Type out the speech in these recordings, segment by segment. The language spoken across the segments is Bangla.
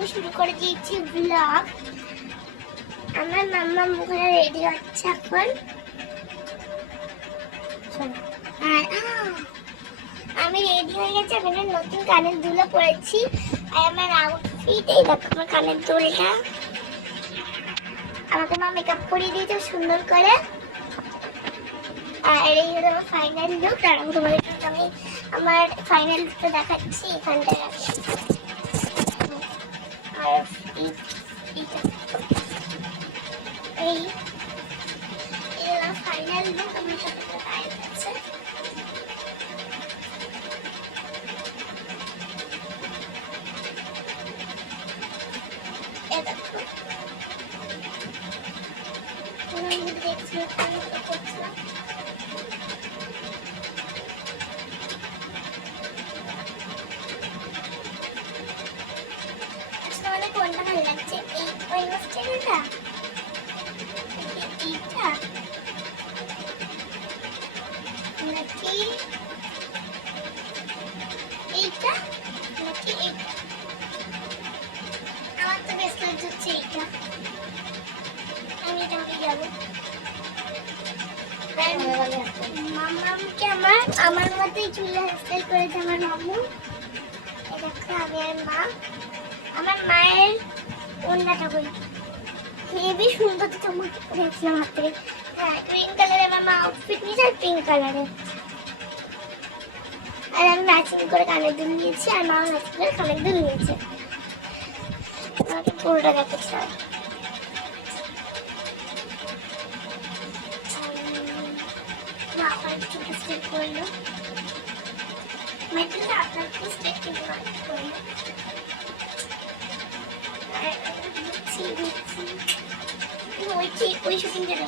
আমি শুরু করে দিয়েছি ব্লগ। আমার মাম্মা মুখে রেডি হচ্ছে এখন। আর আমি রেডি হয়ে গেছি। আমি নতুন কানের দুল পরেছি। আর আমার আউটফিট এই দেখো, আমার কানের দুলটা। আমাকে মা মেকআপ করিয়ে দিয়েছে সুন্দর করে। আর এই হলো আমার ফাইনাল লুক। আর তোমাদের আমি আমার ফাইনাল লুকটা দেখাচ্ছি এখানটায়। আর এই ফাইনাল লুক আমার সাথে আছে। কোনটা ভালো লাগছে? এই ওই হোস্টেলটা, এইটা নাকি এইটা, নাকি এইটা? আমার তো বেশ লাগছে এইটা। আমি এটা হয়ে যাবো। মামাকে আমার মতোই চুলে হেয়ারস্টাইল করেছে আমার মামু। দেখো আমি আর মা। আমার মায়ের ওড়নাটা বই হেবি সুন্দর চমক দেখছিলাম হাত থেকে। হ্যাঁ, গ্রিন কালারে আমার মা আউটফিট নিয়েছে আর পিঙ্ক কালারে। আর আমি ম্যাচিং করে কানের দুল নিয়েছি আর মা ম্যাচিং করে কানের দুল নিয়েছে। আমাকে পুরোটা দেখাচ্ছিলাম। মা আমার চুলটা স্ট্রেট করলো। মেয়েটা আপনার খুব স্ট্রেট কিন্তু করলো। ওই শুটিং যেটা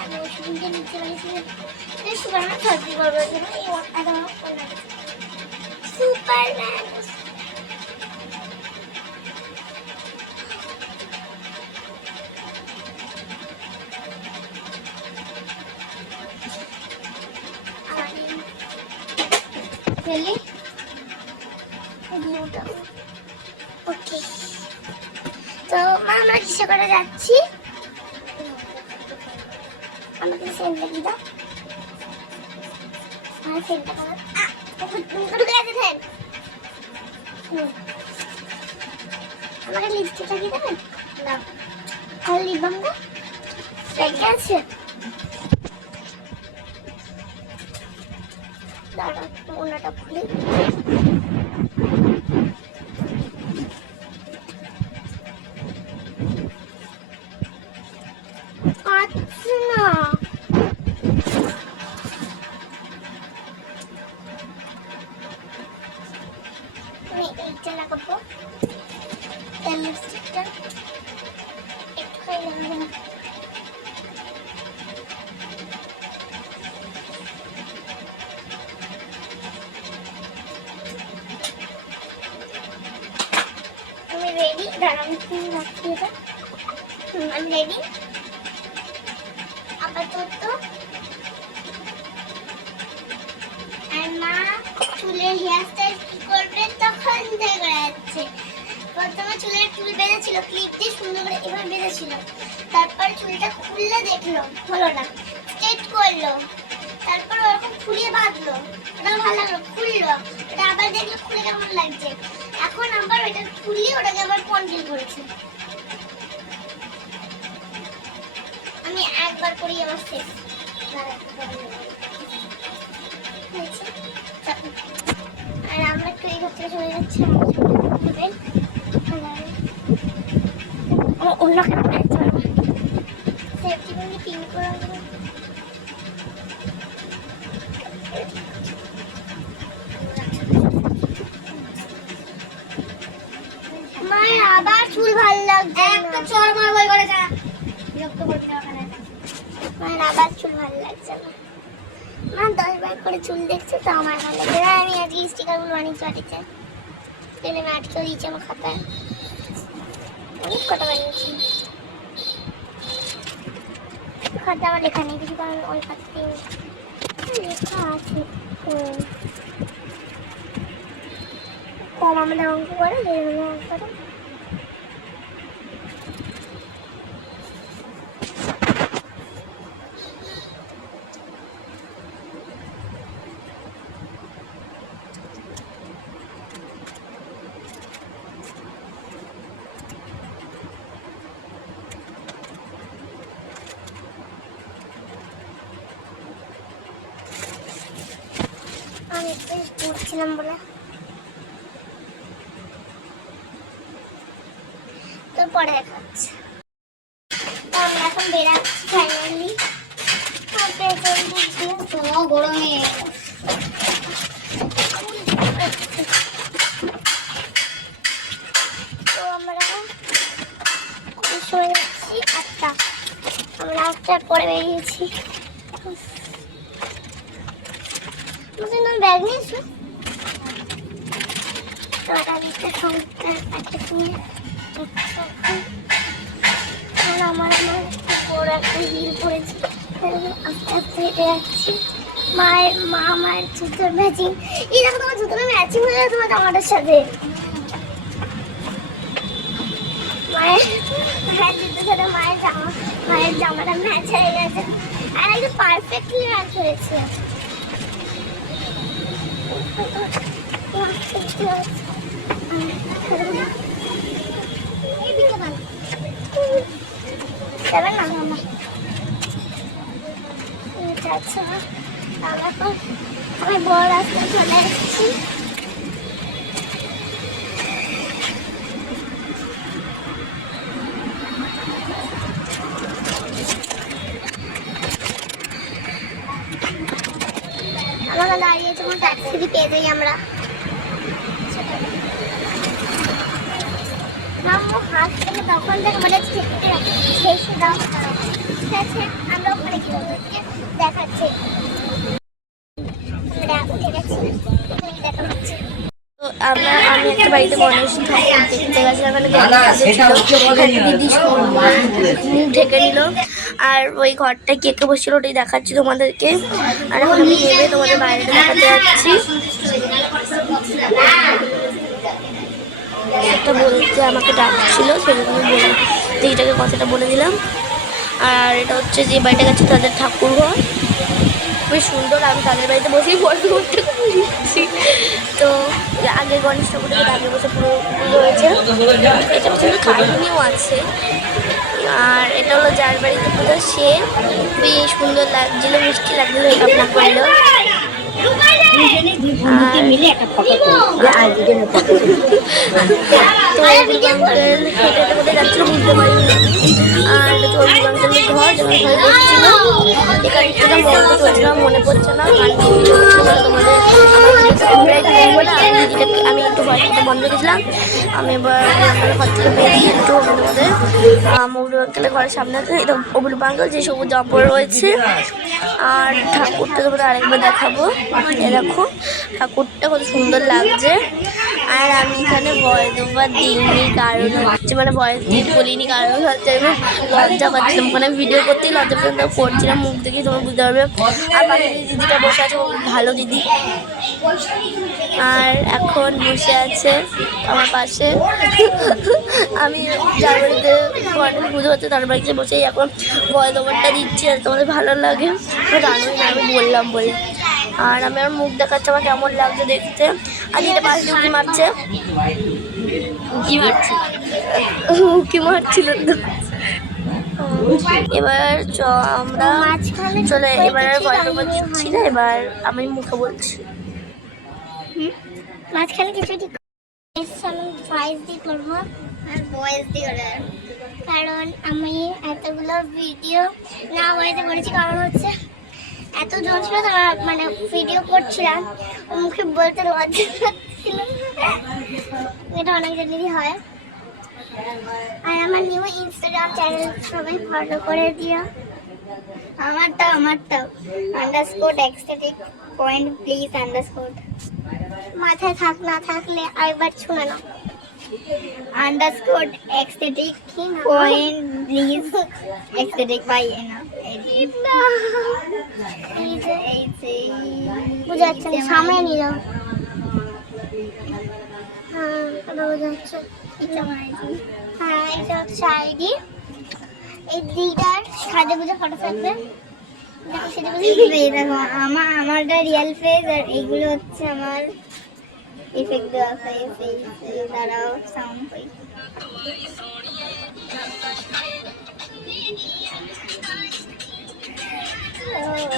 আমি ওই শুটিংটা নিতে পারিছি। সুপারম্যান সার্জি করবার জন্য এই সুপারম্যান Really? ওকে, তো মা আমরা কিসে করে যাচ্ছি? আমাকে সেন্টটা কি দাও? আমার সেন্টটা দাও। ঢুকে গেছে সেন্ট। আমাকে লিপস্টিকটা কি দেবেন? দাও। আর লিপ বাম দাও। রেখে আছে। দাঁড়াও, ওনাটা খুলে আচ্ছা না, আমি এইটা লাগাবো। এই লিপস্টিকটা একটু খাই লাগাবো। রেডি, দাঁড়ান রাখছি এটা। আমি রেডি আপাতত। আর মা চুলের হেয়ারস্টাইল কি করবে তখন থেকে যাচ্ছে। প্রথমে চুলের চুল বেঁধেছিল, ক্লিপ দিয়ে সুন্দর করে এভাবে বেঁধেছিল। তারপর চুলটা খুললে দেখলো হলো না, স্ট্রেট করলো। তারপর ওরকম খুলিয়ে বাঁধলো, ওটা ভালো লাগলো। খুললো, ওটা আবার দেখলো খুলে কেমন লাগছে। এখন আবার ওইটা খুলিয়ে ওটাকে আবার পন্টিল করেছে। আমি একবার করি আমার শেষ। আর আমরা একটু এই ঘর থেকে চলে যাচ্ছি। আমার অন্য কেমন লাগছে সেফটি বন্ধু পিঙ্ক করে মায়ের আবার চুল ভালো লাগছে। একটা চড় মারবো করে যা বিরক্ত করতে ওখানে। মায়ের আবার চুল ভালো লাগছে না। মা 10 বার করে চুল দেখছে তো আমার ভালো লাগে। আমি আজকে স্টিকারগুলো অনেক চটিছে, পেলে আমি আটকেও দিয়েছি আমার খাতায়। অনেক কটা বানিয়েছি। খাতা আমার লেখা নেই কিছু, কারণ ওই খাতাতে লেখা আছে কম আমাদের অঙ্ক করে অঙ্ক করে। আমি একটু পড়ছিলাম বলে তো পরে দেখাচ্ছি। তো আমি এখন বেরাচ্ছি ফাইনালি গরমে। তো আমরা সময় যাচ্ছি 8টা, আমরা 8টার পরে বেরিয়েছি। ব্যাগ নিয়েছো? আমার বড় একটা হিল পরেছি, আস্তে আস্তে হেঁটে যাচ্ছি। মায়ের জুতোর ম্যাচিং, এই দেখো তোমার জুতোর ম্যাচিং হয়ে যাবে তোমার জামাটার সাথে। মায়ের জুতোর সাথে মায়ের জামাটা ম্যাচ হয়ে গেছে, আর একদম পারফেক্টলি ম্যাচ হয়েছে। আমি বড় রাস্তায় চলে এসেছি। আমরা দাঁড়িয়েছি কোনো ট্যাক্সি পেয়ে যাই আমরা। হাত থেকে তখন থেকে মানে শেষে দাও, ঠিক আছে আমরা ওখানে কি দেখাচ্ছি। আমি একটা বাড়িতে গণেশ ঠাকুর দেখতে গেছিলাম, দিদি মুখ ঢেকে নিল, আর ওই ঘরটা কে কে বসছিল ওটাই দেখাচ্ছি তোমাদেরকে। আর এখন আমি নেমে তোমাদের বাইরে দেখাতে যাচ্ছি। একটা বলতে আমাকে ডাকছিল, সেজন্য আমি দিদিটাকে কথাটা বলে দিলাম। আর এটা হচ্ছে যে বাড়িটা গেছে তাদের ঠাকুর ঘর, খুবই সুন্দর। আমি তাদের বাড়িতে বসেই ফটো করছি। তো আগে গণেশ ঠাকুরটাকে আগে বসে পুরো পুজো হয়েছে। এটা কিন্তু কাহিনীও আছে। আর এটা হলো যার বাড়িতে পুজো, সে খুবই সুন্দর লাগছিল, মিষ্টি লাগছিল আপনার করলেও। তো হেঁটে হেঁটে যাচ্ছিল, বুঝতে পারিনি। আর তো অভিভাবকের ঘর যখন ঘরে বসছিল, এখান থেকে মন্ত্র চলছিল, মনে পড়ছে না, তোমাদের আমি একটু ভয়েসটা বন্ধ রেখেছিলাম। আমি এবার ঘর থেকে বেরিয়ে একটু তোমাদের মৌরু আঙ্কেলের ঘরের সামনে আছে, এটা অভিরূপ আঙ্কেল যে সবুজ জামা পরে রয়েছে। আর ঠাকুরটা তোমাদের আরেকবার দেখাবো, এ দেখো ঠাকুরটা কত সুন্দর লাগছে। আর আমি এখানে ভয় দেবার দিইনি, কারণ হচ্ছে মানে ভয় বলিনি, কারণ হচ্ছে আমি লজ্জা পাচ্ছিলাম, ওখানে ভিডিও করতেই লজ্জা পর্যন্ত করছিলাম, মুখ দেখেই তোমরা বুঝতে পারবে। আর বাকি দিদিটা বসে আছে, ভালো দিদি। আর এখন বসে আছে আমার পাশে। আমি যার বাড়িতে গণেশ পুজো হচ্ছে তার বাড়িতে বসেই এখন ভয় দেবারটা দিচ্ছি। আর তোমাদের ভালো লাগে জানোই না, আমি বললাম বলে। আর আমি আমার মুখ দেখাচ্ছি আমার কেমন লাগছে দেখতে। আর দিদিটা পাশে উঁকি মারছে, উঁকি মারছিল তো। এবার আমরা চলে, এবার আর ভয় দেবার দিচ্ছি না, এবার আমি মুখে বলছি। মাঝখানে কিছু ভয়েস দিয়ে করবো আর ভয়েস দিয়ে কারণ আমি এতগুলো ভিডিও না ভয়েসে করেছি, কারণ হচ্ছে এত জন ছিল তো মানে ভিডিও করছিলাম, মুখে বলতে লজ্জা লাগছিল। এটা অনেক জনেরই হয়। আর আমার নিউ ইনস্টাগ্রাম চ্যানেল সবাই ফলো করে দিও। আমারটাও আন্ডারস্কোর এক্সটেটিক পয়েন্ট প্লিজ আন্ডারস্কোর। মাথায় থাক না থাকলে আরেকবার শুনে নাও। underscore aesthetic point please aesthetic by Ena edit এই যে এই যে বোঝা যাচ্ছে না, সামনে নিয়ে যাও। হ্যাঁ এটা বোঝা যাচ্ছে। এটা আমার আইডি হ্যাঁ এটা হচ্ছে আইডি। এই দিদার সাজে গুজে ফটো থাকবে, দেখো সেজে গুজে। এই দেখো আমারটা রিয়েল ফেস আর এইগুলো হচ্ছে আমার ইফেক্ট দেওয়া ফেস এই দ্বারাও সাউন্ড করি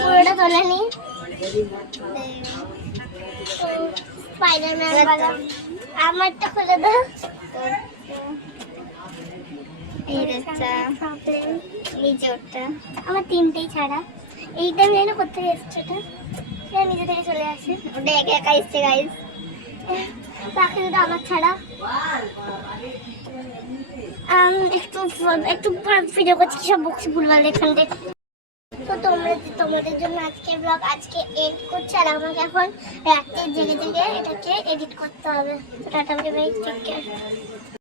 পুরোটা তোলে নি। স্পাইডারম্যান বালা আমারটা খুলে দাও। এই রেটা এই যে ওটা আমার তিনটেই ছাড়া, এইটা আমি জানি না কোথায় এসছে, এটা নিজে থেকে চলে আসে। ওটা একা একা এসছে গাইস বাকি দুটো আমার ছাড়া। একটু একটু ভিডিও করছি, সব বকছি ভুলভাল এখান থেকে। তো তোমাদের জন্য আজকে ব্লগ আজকে এড করছি, আর আমাকে এখন রাতে জেগে জেগে এটাকে এডিট করতে হবে। তো tata bye bye, take care.